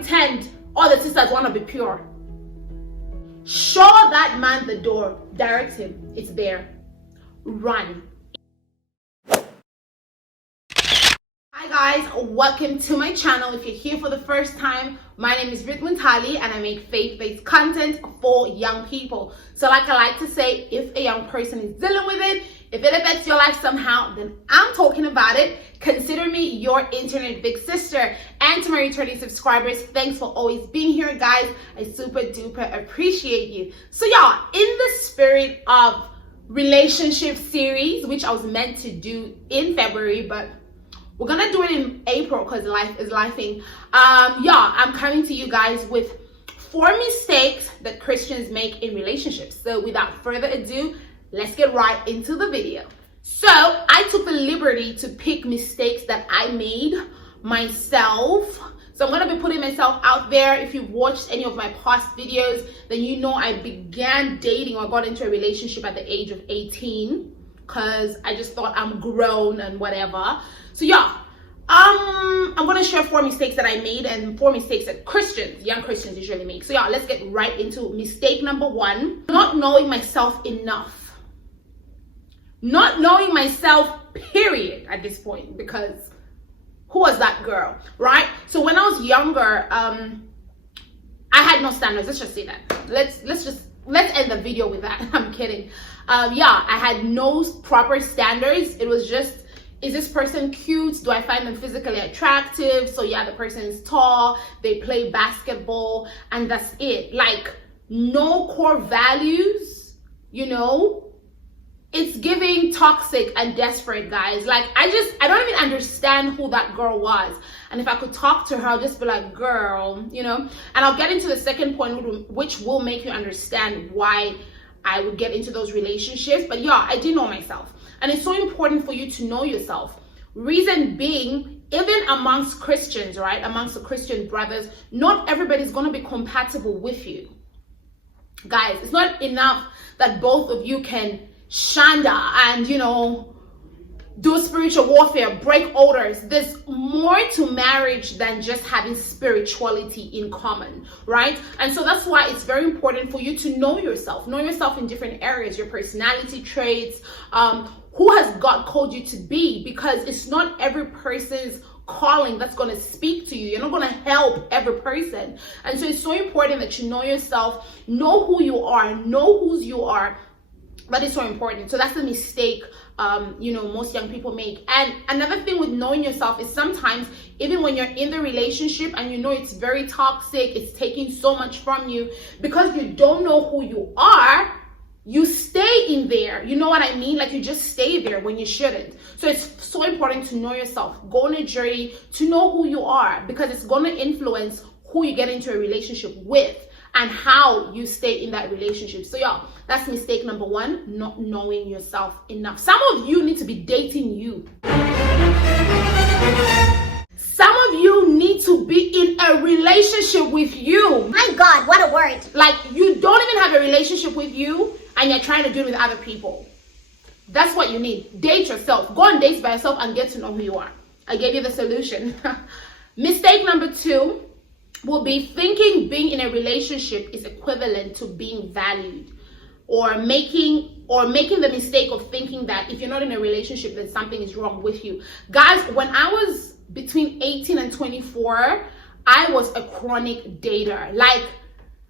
pretend all the sisters want to be pure. Show that man the door. Direct him. It's there. Run. Hi guys, welcome to my channel. If you're here for the first time, my name is Tali and I make faith-based content for young people. So like I like to say, if a young person is dealing with it, if it affects your life somehow, then I'm talking about it. Consider me your internet big sister. And to my returning subscribers, thanks for always being here, guys. I super duper appreciate you. So y'all, in the spirit of relationship series, which I was meant to do in February, but we're gonna do it in April because life is lifing. I'm coming to you guys with 4 mistakes that Christians make in relationships. So without further ado, let's get right into the video. So I took the liberty to pick mistakes that I made myself. So I'm gonna be putting myself out there. If you've watched any of my past videos, then you know I began dating or got into a relationship at the age of 18 because I just thought I'm grown and whatever. So yeah, I'm gonna share 4 mistakes that I made and 4 mistakes that young Christians usually make. So yeah, let's get right into mistake number 1. Not knowing myself enough. Not knowing myself, period, at this point, because who was that girl, right? So when I was younger, I had no standards. Let's just say that. Let's end the video with that. I'm kidding. I had no proper standards. It was just, is this person cute? Do I find them physically attractive? So yeah, the person is tall, they play basketball, and that's it. Like, no core values, you know? It's giving toxic and desperate, guys. Like, I don't even understand who that girl was. And if I could talk to her, I'll just be like, girl, you know? And I'll get into the second point, which will make you understand why I would get into those relationships. But yeah, I didn't know myself. And it's so important for you to know yourself. Reason being, even amongst Christians, right? Amongst the Christian brothers, not everybody's going to be compatible with you. Guys, it's not enough that both of you can shanda and, you know, do spiritual warfare, break altars. There's more to marriage than just having spirituality in common, right? And so that's why it's very important for you to know yourself in different areas, your personality traits, who has God called you to be, because it's not every person's calling that's going to speak to you. You're not going to help every person. And so it's so important that you know yourself, know who you are, know whose you are. That is so important. So that's a mistake, most young people make. And another thing with knowing yourself is sometimes, even when you're in the relationship and you know it's very toxic, it's taking so much from you, because you don't know who you are, you stay in there. You know what I mean? Like, you just stay there when you shouldn't. So it's so important to know yourself. Go on a journey to know who you are, because it's going to influence who you get into a relationship with and how you stay in that relationship. So yeah, that's mistake number 1, not knowing yourself enough. Some of you need to be dating you. Some of you need to be in a relationship with you. My God, what a word. Like, you don't even have a relationship with you and you're trying to do it with other people. That's what you need. Date yourself. Go on dates by yourself and get to know who you are. I gave you the solution. Mistake number 2 will be thinking being in a relationship is equivalent to being valued, or making the mistake of thinking that if you're not in a relationship, then something is wrong with you. Guys, when I was between 18 and 24, I was a chronic dater. Like,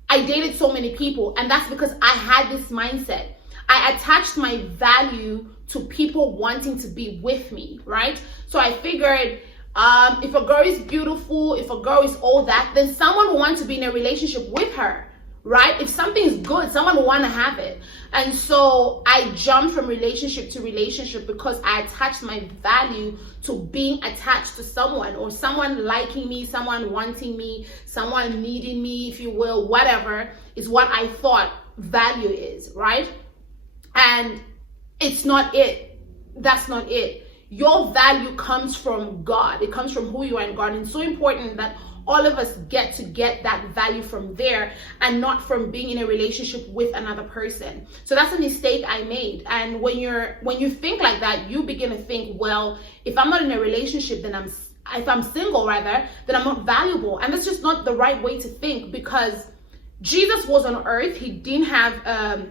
I dated so many people, and that's because I had this mindset. I attached my value to people wanting to be with me, right? So I figured, if a girl is beautiful, if a girl is all that, then someone will want to be in a relationship with her, right? If something is good, someone will want to have it. And so I jumped from relationship to relationship because I attached my value to being attached to someone, or someone liking me, someone wanting me, someone needing me, if you will, whatever is what I thought value is, right? And it's not it. That's not it. Your value comes from God. It comes from who you are in God. And it's so important that all of us get that value from there and not from being in a relationship with another person. So that's a mistake I made. And when you think like that, you begin to think, well, if I'm not in a relationship, then if I'm single rather, then I'm not valuable. And that's just not the right way to think, because Jesus was on earth. He didn't have a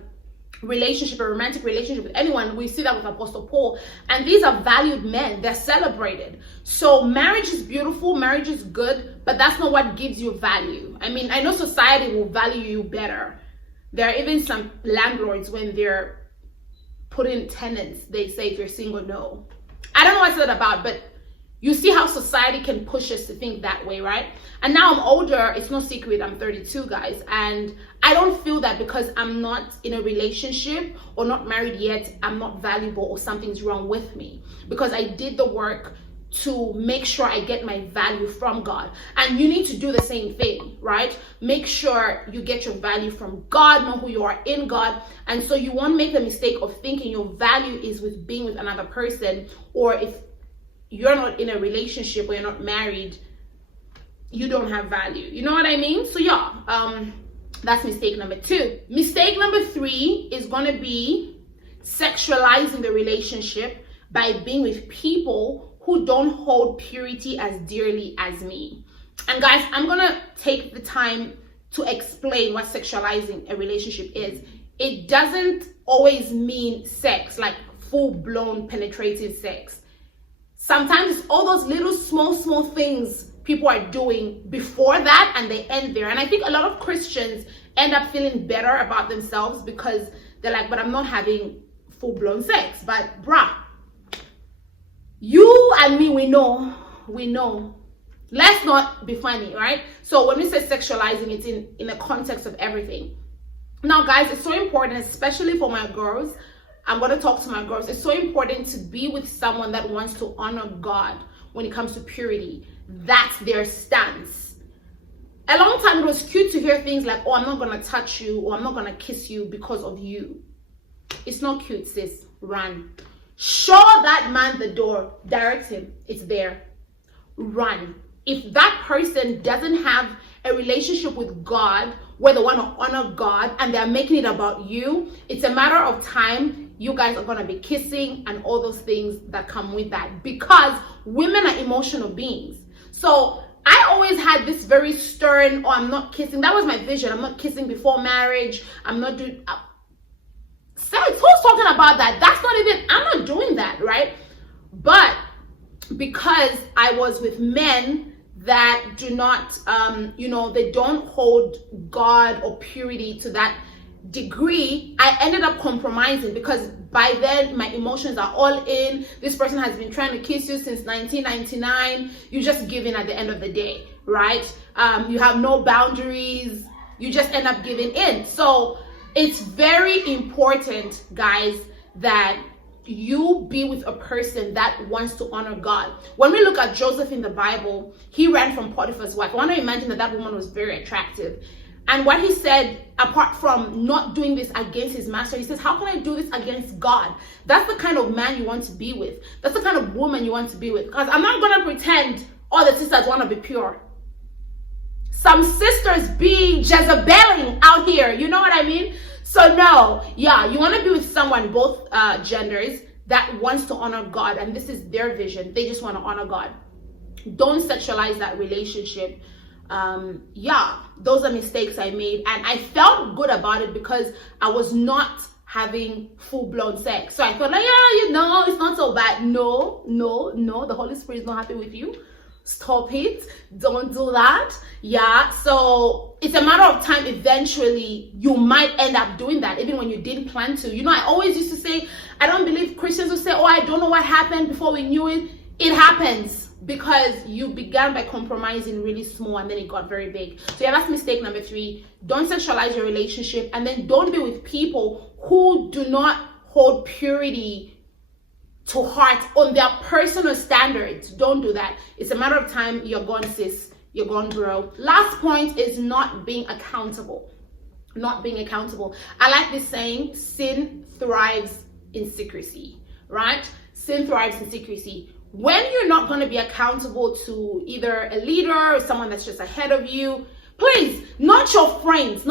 romantic relationship with anyone. We see that with Apostle Paul. And these are valued men. They're celebrated. So marriage is beautiful. Marriage is good. But that's not what gives you value. I mean, I know society will value you better. There are even some landlords, when they're putting tenants, they say, if you're single, no. I don't know what I said about, but you see how society can push us to think that way, right? And now I'm older. It's no secret. I'm 32, guys. And I don't feel that because I'm not in a relationship or not married yet, I'm not valuable or something's wrong with me. Because I did the work to make sure I get my value from God. And you need to do the same thing, right? Make sure you get your value from God, know who you are in God. And so you won't make the mistake of thinking your value is with being with another person, or if you're not in a relationship or you're not married, you don't have value. You know what I mean? So yeah, that's mistake number 2. Mistake number 3 is going to be sexualizing the relationship by being with people who don't hold purity as dearly as me. And guys, I'm going to take the time to explain what sexualizing a relationship is. It doesn't always mean sex, like full-blown penetrative sex. Sometimes it's all those little small things people are doing before that, and they end there. And I think a lot of Christians end up feeling better about themselves because they're like, but I'm not having full-blown sex. But bruh, you and me, we know. Let's not be funny, right? So when we say sexualizing, it's in the context of everything. Now, guys, it's so important, especially for my girls. I'm going to talk to my girls. It's so important to be with someone that wants to honor God when it comes to purity. That's their stance. A long time, it was cute to hear things like, oh, I'm not going to touch you, or I'm not going to kiss you because of you. It's not cute, sis. Run. Show that man the door. Direct him. It's there. Run. If that person doesn't have a relationship with God where they want to honor God and they're making it about you, it's a matter of time. You guys are going to be kissing and all those things that come with that, because women are emotional beings. So I always had this very stern, oh, I'm not kissing. That was my vision. I'm not kissing before marriage. I'm not doing... Sex, who's talking about that? That's not even, I'm not doing that, right? But because I was with men that do not, they don't hold God or purity to that degree, I ended up compromising, because by then my emotions are all in. This person has been trying to kiss you since 1999. You just give in at the end of the day, right? You have no boundaries. You just end up giving in. So it's very important, guys, that you be with a person that wants to honor God. When we look at Joseph in the Bible, he ran from Potiphar's wife. I want to imagine that woman was very attractive. And what he said, apart from not doing this against his master, he says, how can I do this against God? That's the kind of man you want to be with. That's the kind of woman you want to be with. Because I'm not going to pretend all the sisters want to be pure. Some sisters being Jezebelling out here, you know what I mean? So no, yeah, you want to be with someone, both genders, that wants to honor God, and this is their vision. They just want to honor God. Don't sexualize that relationship. Yeah, those are mistakes I made, and I felt good about it because I was not having full-blown sex. So I thought, like, yeah, it's not so bad. No, the Holy Spirit is not happy with you. Stop it. Don't do that. Yeah, so it's a matter of time. Eventually you might end up doing that, even when you didn't plan to. I always used to say, I don't believe Christians will say, oh, I don't know what happened before we knew it. It happens because you began by compromising really small, and then it got very big. So yeah, that's mistake number 3. Don't sexualize your relationship, and then don't be with people who do not hold purity to heart on their personal standards. Don't do that. It's a matter of time. You're gone, sis. You're gone, bro. Last point is not being accountable. Not being accountable. I like this saying, sin thrives in secrecy, right? Sin thrives in secrecy. When you're not going to be accountable to either a leader or someone that's just ahead of you, please, not your friends.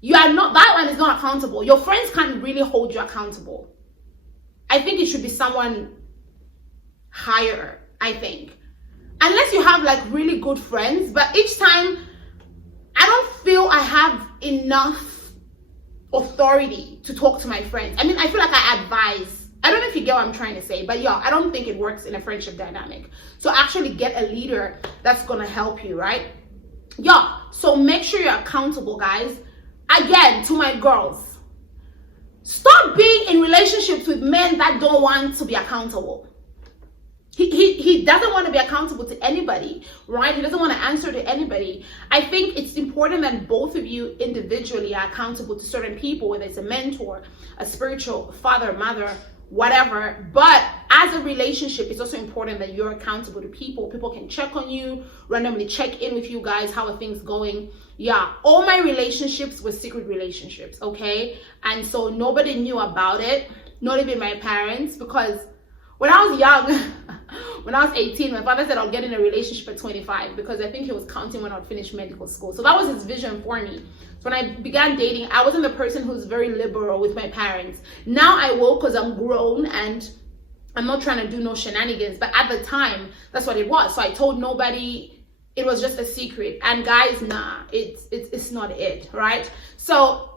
You are not, that one is not accountable. Your friends can't really hold you accountable. I think it should be someone higher I think. Unless you have like really good friends, but each time I don't feel I have enough authority to talk to my friends. I mean, I feel like I advise. I don't know if you get what I'm trying to say, but yeah, I don't think it works in a friendship dynamic. So actually get a leader that's gonna help you, right? Yeah, so make sure you're accountable, guys. Again, to my girls, stop being in relationships with men that don't want to be accountable. He doesn't want to be accountable to anybody, right? He doesn't want to answer to anybody. I think it's important that both of you individually are accountable to certain people, whether it's a mentor, a spiritual father, mother, whatever. But as a relationship, it's also important that you're accountable to people. People can check on you, randomly check in with you guys. How are things going? Yeah, all my relationships were secret relationships, okay? And so nobody knew about it, not even my parents, because when I was young, when I was 18, my father said I'll get in a relationship at 25 because I think he was counting when I'd finish medical school. So that was his vision for me. So when I began dating, I wasn't the person who's very liberal with my parents. Now I will because I'm grown and I'm not trying to do no shenanigans. But at the time, that's what it was. So I told nobody. It was just a secret. And guys, nah, it's not it, right? So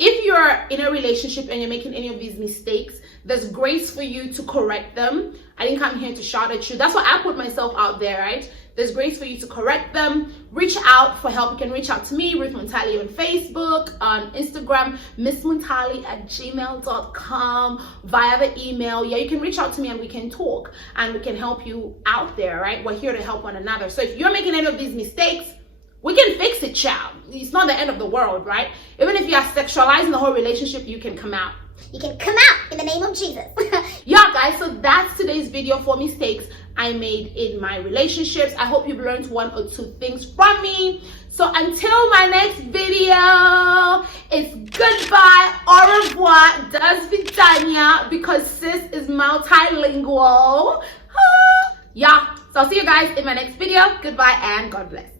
if you're in a relationship and you're making any of these mistakes, there's grace for you to correct them. I didn't come here to shout at you. That's why I put myself out there, right? There's grace for you to correct them. Reach out for help. You can reach out to me, Ruth Muntali, on Facebook, on Instagram, missmuntali@gmail.com, via the email. Yeah, you can reach out to me and we can talk and we can help you out there, right? We're here to help one another. So if you're making any of these mistakes, we can fix it, child. It's not the end of the world, right? Even if you are sexualizing the whole relationship, you can come out. You can come out in the name of Jesus. Yeah, guys, so that's today's video for mistakes I made in my relationships. I hope you've learned one or two things from me. So until my next video, it's goodbye, au revoir, das vidania, because sis is multilingual. Yeah, so I'll see you guys in my next video. Goodbye and God bless.